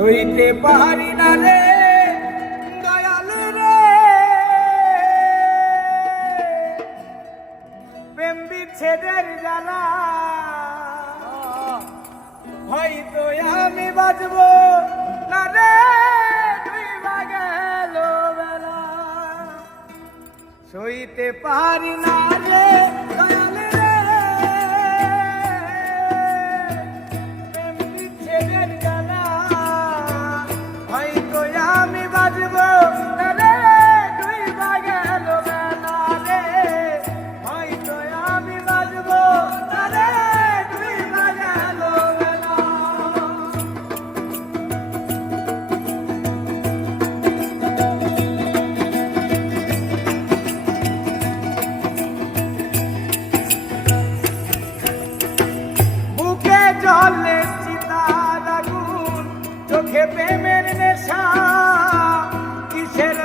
সইতে পারি না রে দয়াল রে, প্রেম বিচ্ছেদের জ্বালা। হয়তো আমি বাঁচব না রে, ডুইবা গেল বেলা। সইতে পারি না রে দয়াল রে, প্রেম বিচ্ছেদের জ্বালা। হয়তো আমি বাঁচব না রে, ডুইবা গেল বেলা রে। হয়তো আমি বাঁচব না রে, ডুইবা গেল বেলা। বুকে জ্বলে চিতার আগুন, চোখে প্রেমের নেশা, কিসের